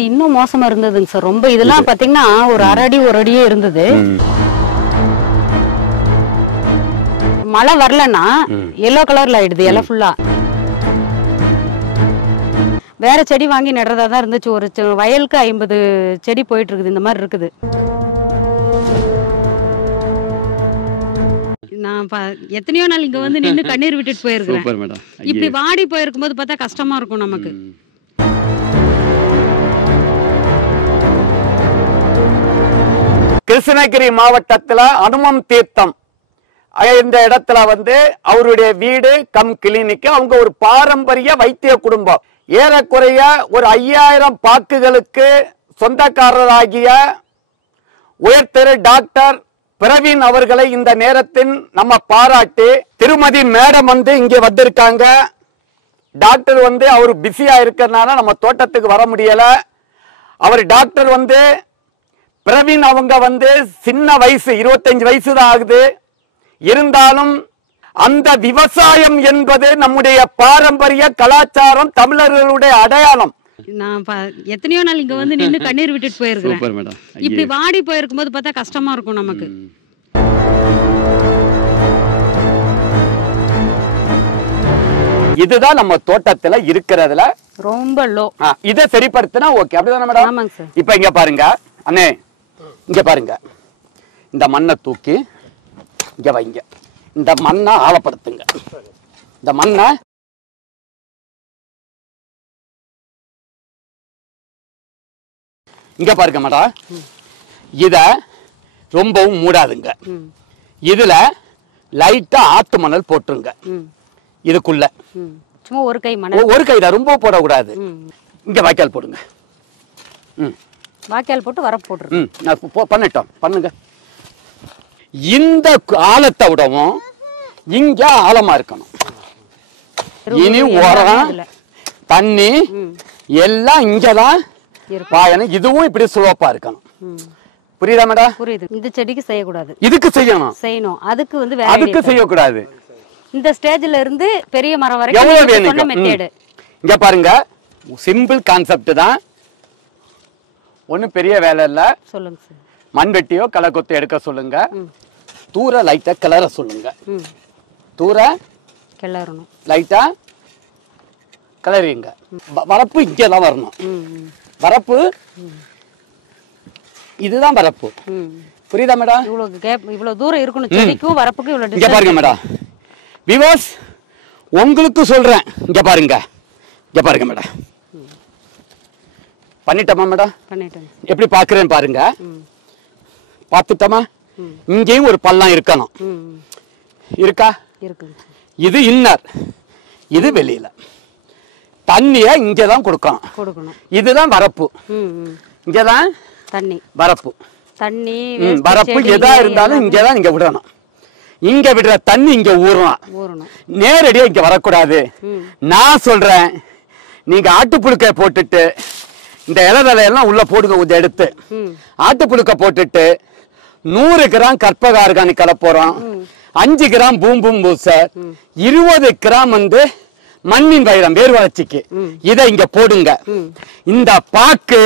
இது இன்னும் மோசமா இருந்ததுங்க சார். ரொம்ப இதெல்லாம் பாத்தீங்கன்னா ஒரு ஒரு அடியே இருந்தது. மழை வரலன்னா எல்லோ கலர்ல ஆயிடுது இலை ஃபுல்லா. வேற செடி வாங்கி நடுறதா தான் இருந்துச்சு. ஒரு வயலுக்கு 50 செடி போயிட்டு இருக்குது. இந்த மாதிரி இருக்குது. நான் எத்தனையோ நாள் இங்க வந்து நின்று கண்ணீர் விட்டுட்டு போயிருக்கேன். இப்படி வாடி போயிருக்கும் போது பார்த்தா கஷ்டமா இருக்கும் நமக்கு. கிருஷ்ணகிரி மாவட்டத்துல அனுமம் தீர்த்தம் இந்த இடத்துல வந்து அவருடைய வீடு கம் கிளினிக். அவங்க ஒரு பாரம்பரிய வைத்திய குடும்பம். ஏறக்குறைய ஒரு 5000 பாக்குகளுக்கு சொந்தக்காரராகிய உயர்திரு டாக்டர் பிரவீன் அவர்களை இந்த நேரத்தில் நம்ம பாராட்டி, திருமதி மேடம் வந்து இங்கே வந்திருக்காங்க. டாக்டர் வந்து அவர் பிஸியா இருக்கிறதுனால நம்ம தோட்டத்துக்கு வர முடியல. அவர் டாக்டர் வந்து பிரவீன் அவங்க வந்து சின்ன வயசு 25 வயசு தான் ஆகுது. இருந்தாலும் அந்த விவசாயம் என்பது நம்முடைய பாரம்பரிய கலாச்சாரம், தமிழர்களுடைய அடையாளம். நான் எத்தனையோ நாள் இங்க வந்து நின்று கண்ணீர் விட்டுட்டு போயிருக்கேன். இப்படி வாடி போயிருக்கும் போது பார்த்தா கஷ்டமா இருக்கும் நமக்கு. இதுதான் நம்ம தோட்டத்துல இருக்கிறதுல ரொம்ப லோ. இதை சரிப்படுத்தினா ஓகே. அப்படிதானே மேடம்? ஆமாங்க சார். இப்ப இங்க பாருங்க அண்ணே, இங்க பாருங்க. இந்த மண்ணை தூக்கி இங்க வைங்க. இந்த மண்ணை ஆழப்படுத்துங்க. இந்த மண்ணை இங்க பாருங்க மேடம். இத ரொம்பவும் மூடாதுங்க. இதுல லைட்டா ஆட்டு மணல் போட்டுருங்க. இதுக்குள்ள சும்மா ஒரு கை மணல், ஒரு கை தான், ரொம்ப போடக்கூடாது. இங்க வாய்க்கால் போடுங்க. வாய்க்கால் போட்டு வரப்பு போட்டுருங்க. பண்ணிட்டோம், பண்ணுங்க. இந்த ஆழத்தை விடவும் இங்க ஆழமா இருக்கணும். இனி உரம் தண்ணி எல்லாம் இங்கதான் பாயணும். இதுவும் இப்படி சுலப்பா இருக்கணும். புரியுதா மேடம்? புரியுது. இந்த செடிக்கு செய்யக்கூடாது, இதுக்கு செய்யணும். அதுக்கு வந்து அதுக்கு செய்யக்கூடாது. இந்த ஸ்டேஜ்ல இருந்து பெரிய மரம் வரைக்கும் சொன்ன மெத்தட். இங்க பாருங்க, சிம்பிள் கான்செப்ட் தான். ஒன்னும் பெரிய வேலை இல்ல. சொல்லுங்க சார். மண்வெட்டியோ களை எடுக்க சொல்லுங்க. தூர லைட்டா கிளற சொல்லுங்க. தூர கிளறணும், லைட்டா கிளறிங்க. வரப்பு இங்கதான் வரணும். வரப்பு இதுதான் வரப்பு. புரியுதா மேடம்? இவ்வளவு தூரம் இருக்கணும் செடிக்கும் வரப்புக்கும். இவ்வளவு இங்க பாருங்க மேடம், விவர்ஸ் உங்களுக்கு சொல்றேன். இங்க பாருங்க, இங்க பாருங்க மேடம். பண்ணிட்டோமா மேடம்? பண்ணிட்டேன். எப்படி பாக்குறேன்னு பாருங்க. பாத்துட்டோமா? இங்கேயும் ஒரு பள்ளம் இருக்கணும். இருக்கா? இருக்கு. இது இன்னர், இது வெளியில. தண்ணிய இங்கதான் கொடுக்கணும். இதுதான் வரப்பு. இங்கதான் தண்ணி வரப்பு. தண்ணி வரப்பு எதா இருந்தாலும் இங்கதான் நீங்க விடணும். இங்க விடுற தண்ணி இங்க ஊறணும். நேரடியா இங்க வரக்கூடாது. நான் சொல்றேன், நீங்க ஆட்டுப்புழுக்கை போட்டுட்டு இந்த இலைதலையெல்லாம் உள்ள போடுங்க. கொஞ்சம் எடுத்து ஆட்டுப்புழுக்க போட்டுட்டு 100 கிராம் கற்பக ஆர்கானிக் கலப்போறோம், 5 கிராம் பூம்பும் பூசர், 20 கிராம் வந்து மண்ணின் வைரம் வேர் வளர்ச்சிக்கு. இதை இங்க போடுங்க. இந்த பாக்கு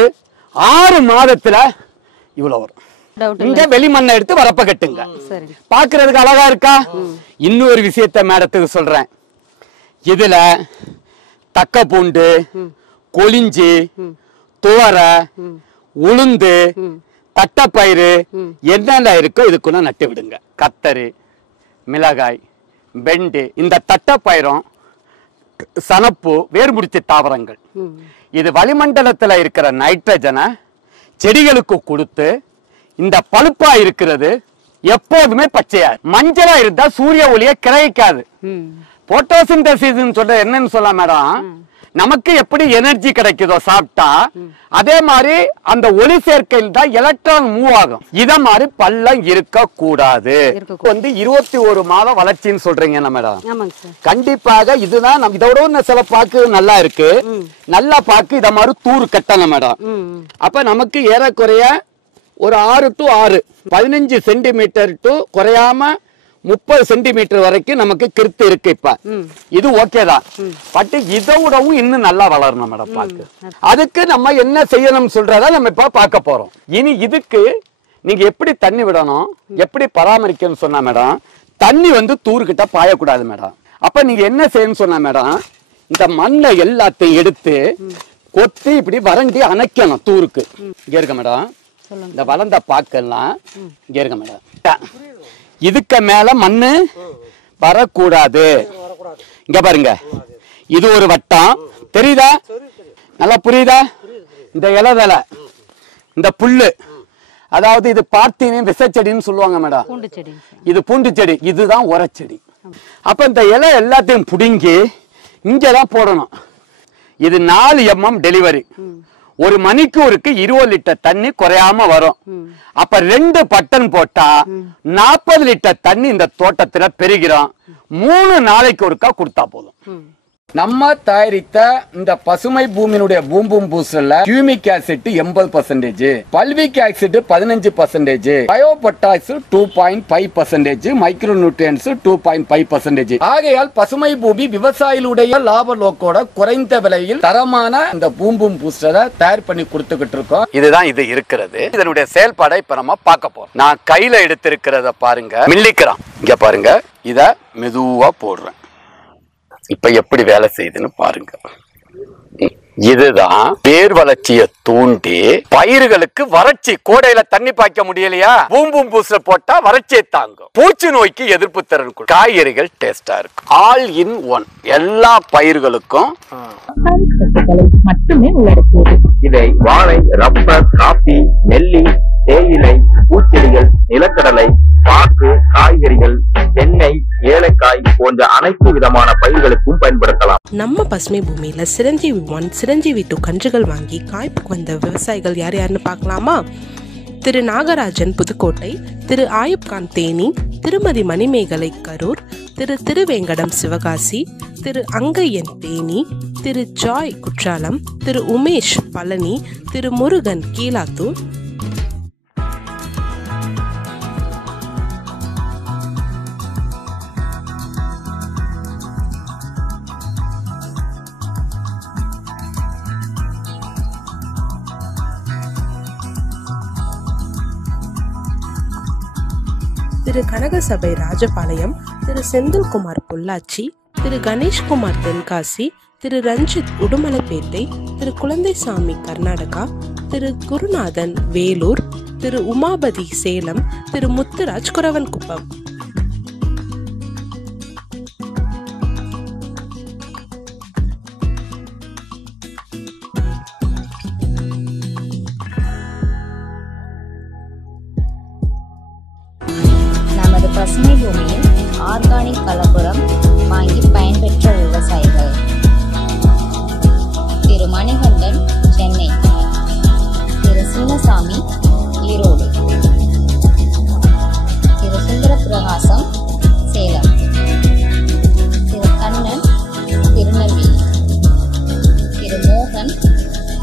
6 மாதத்துல இவ்வளவு வரும். இங்க வெளிமண்ணை எடுத்து வரப்ப கட்டுங்க. பாக்குறதுக்கு அழகா இருக்கா? இன்னொரு விஷயத்த மேடத்துக்கு சொல்றேன். இதுல தக்க பூண்டு, கொளிஞ்சி, துவரை, உளுந்து, தட்டப்பயிறு என்னென்ன இருக்கோ இதுக்குள்ள நட்டு விடுங்க. கத்தரி, மிளகாய், வெண்டு. இந்த தட்டப்பயிரும் சனப்பு வேர்முடிச்ச தாவரங்கள். இது வளிமண்டலத்துல இருக்கிற நைட்ரஜனை செடிகளுக்கு கொடுத்து இந்த பழுப்பா இருக்கிறது எப்போதுமே பச்சையா. மஞ்சளா இருந்தா சூரிய ஒளியை கிரகிக்காது. போட்டோசிந்தசிஸ் சொல்ற என்னன்னு சொல்ல மேடம், நமக்கு எப்படி எனர்ஜி கிடைக்குதோ சாப்பிட்டா, அதே மாதிரி அந்த ஒளி சேர்க்கையில் தான் எலக்ட்ரான் மூவ் ஆகும். இத மாதிரி பள்ளம் இருக்க கூடாது. வந்து 21 மாத வளர்ச்சின்னு சொல்றீங்க மேடம். கண்டிப்பாக இதுதான். நம்ம இதோட சில பாக்கு நல்லா இருக்கு, நல்லா பாக்கு இத மாதிரி தூர் கட்டணும் மேடம். அப்ப நமக்கு ஏறக்குறைய ஒரு 6 to 6 15 சென்டிமீட்டர் டு குறையாம 30 சென்டிமீட்டர் வரைக்கும் நமக்கு கிருத்து இருக்கு. இப்ப இது ஓகே தான். பட் இதை விடவும் இன்னும் நல்லா வளரணும் மேடம் பாக்கு. அதுக்கு நம்ம என்ன செய்யணும் சொல்றத நம்ம இப்ப பார்க்க போறோம். இனி இதுக்கு நீங்க எப்படி தண்ணி விடணும், எப்படி பராமரிக்கணும்னு சொன்னா மேடம், தண்ணி வந்து தூர்கிட்ட பாயக்கூடாது மேடம். அப்ப நீங்க என்ன செய்யணும்னு சொன்னா மேடம், இந்த மண்ணை எல்லாத்தையும் எடுத்து கொத்தி இப்படி வறண்டி அணைக்கணும் தூருக்கு. இங்க இருக்க மேடம், இந்த வளர்ந்த பாக்கெல்லாம் இங்க இருக்க மேடம், இதுக்கு மேல மண்ணு வரக்கூடாது. இங்க பாருங்க, இது ஒரு வட்டம் தெரியுதா, நல்லா புரியுதா? இந்த இலதலை, இந்த புல்லு, அதாவது இது பார்த்தீங்கன்னா விசச்செடின்னு சொல்லுவாங்க மேடம், இது பூண்டு செடி, இதுதான் உரச்செடி. அப்ப இந்த இலை எல்லாத்தையும் புடுங்கி இங்கதான் போடணும். இது 4 mm டெலிவரி. ஒரு மணிக்கூருக்கு 20 லிட்டர் தண்ணி குறையாம வரும். அப்ப 2 பட்டன் போட்டா 40 லிட்டர் தண்ணி இந்த தோட்டத்துல பெருகிறோம். 3 நாளைக்கு ஒருக்கா கொடுத்தா போதும். நம்ம தயாரித்த இந்த பசுமை பூமியினுடைய பூம்பும் பூஸ்டர்ல humic acid 80%, fulvic acid 15%, bio potash 2.5%, micro nutrients 2.5%. ஆகையால் பசுமை பூமி விவசாயிகளுடைய லாப நோக்கோட குறைந்த விலையில் தரமான இந்த பூம்பும் பூஸ்டரை தயார் பண்ணி கொடுத்துக்கிட்டு இருக்கோம். இதுதான் இது இருக்கிறது. இதனுடைய செயல்பாடை இப்ப நம்ம பார்க்க போறோம். நான் கையில எடுத்திருக்கிறத பாருங்க, மில்லிகிராம். இங்க பாருங்க, இத மெதுவா போடுறேன். இப்ப எப்படி வேலை செய்யுதுன்னு பாருங்க. இதுதான் வேர் வளர்ச்சியை தூண்டி பயிர்களுக்கு வறட்சி, கோடையில தண்ணி பாய்க்க முடியலையா, பூம்பும் பூஸ்டர் போட்டா வறட்சியை தாங்கும், பூச்சி நோய்க்கு எதிர்ப்பு திறன், காய்கறிகள் டேஸ்டா இருக்கும். ஆல் இன் ஒன், எல்லா பயிர்களுக்கும் மட்டுமே உள்ளடக்கியது. இதை வாழை, ரப்பர், காபி, நெல்லி, தேயிலை, பூச்செடிகள், நிலக்கடலை, பாக்கு, காய்கறிகள், தென்னை, ஏலக்காய் போன்ற அனைத்து விதமான பயிர்களுக்கும் பயன்படுத்தலாம். நம்ம பசுமை பூமியில சிரஞ்சீவி 1, சிரஞ்சீவி 2 கன்றுகள் வாங்கி காய்ப்புக்கு வந்த விவசாயிகள் யார் யாருன்னு பார்க்கலாமா? திரு நாகராஜன் புதுக்கோட்டை, திரு ஆயுப்கான் தேனி, திருமதி மணிமேகலை கரூர், திரு திருவேங்கடம் சிவகாசி, திரு அங்கையன் தேனி, திரு ஜாய் குற்றாலம், திரு உமேஷ் பழனி, திரு முருகன் கீழாத்தூர். திரு கனகசபை ராஜபாளையம், திரு செந்தில்குமார் பொள்ளாச்சி, திரு கணேஷ்குமார் தென்காசி, திரு ரஞ்சித் உடுமலைப்பேட்டை, திரு குழந்தைசாமி கர்நாடகா, திரு குருநாதன் வேலூர், திரு உமாபதி சேலம், திரு முத்துராஜ் குரவன்குப்பம். நமது பசுமை பூமியில் ஆர்கானிக் கலப்புரம் வாங்கி பயன்பெற்ற விவசாயிகள்: திரு மணிகண்டன் சென்னை, திரு சின்னசாமி ஈரோடு, திரு சுந்தரபிரகாசம் சேலம், திரு கண்ணன் திருநெல்வேலி, திரு மோகன்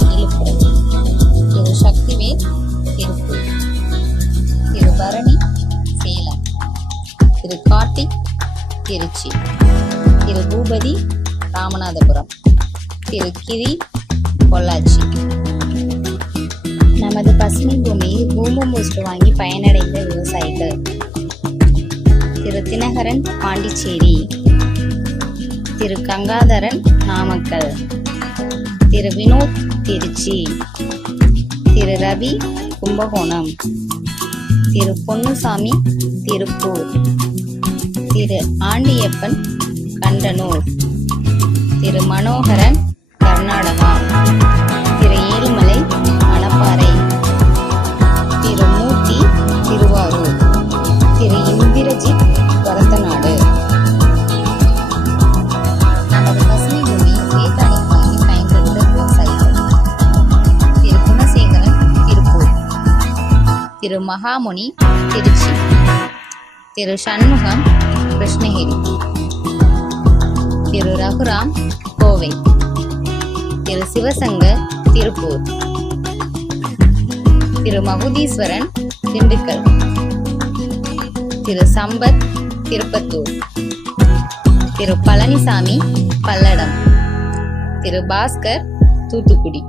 விழுப்புரம், திரு சக்திவேல் திருப்பூர், திரு பரணி சேலம், திரு கார்த்திக் திருச்சி, திரு பூபதி ராமநாதபுரம், திரு கிரி பொள்ளாச்சி. நமது பசுமை பூமியில் பூம்பும் பூஸ்டர் வாங்கி பயனடைந்த விவசாயிகள்: திரு தினகரன் பாண்டிச்சேரி, திரு கங்காதரன் நாமக்கல், திரு வினோத் திருச்சி, திரு ரவி கும்பகோணம், திரு பொன்னுசாமி திருப்பூர், திரு ஆண்டியப்பன் கண்டனூர், திரு மனோகரன் கர்நாடகா, திரு ஏழுமலை மணப்பாறை, திரு மூர்த்தி திருவாரூர், திரு இந்திரஜித் வரத்தநாடு. நமது பசுமை பூமி வேதாணி வாங்கி பயன்படுத்த விவசாயிகள்: திரு குணசேகரன் திருப்பூர், திரு மகாமுனி திருச்சி, திரு சண்முகம் கிருஷ்ணகிரி, திரு ரகுராம் கோவை, திரு சிவசங்கர் திருப்பூர், திரு மகுதீஸ்வரன் திண்டுக்கல், திரு சம்பத் திருப்பத்தூர். திரு பழனிசாமி, பல்லடம். திரு பாஸ்கர், தூத்துக்குடி.